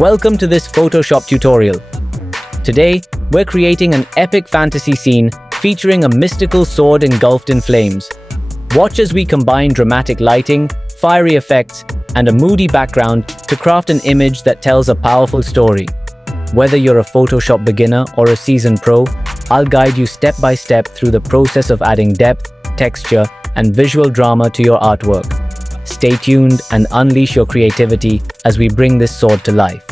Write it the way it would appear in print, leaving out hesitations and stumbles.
welcome to this Photoshop tutorial. Today, we're creating an epic fantasy scene featuring a mystical sword engulfed in flames. Watch as we combine dramatic lighting, fiery effects, and a moody background to craft an image that tells a powerful story. Whether you're a Photoshop beginner or a seasoned pro, I'll guide you step by step through the process of adding depth, texture, and visual drama to your artwork. Stay tuned and unleash your creativity as we bring this sword to life.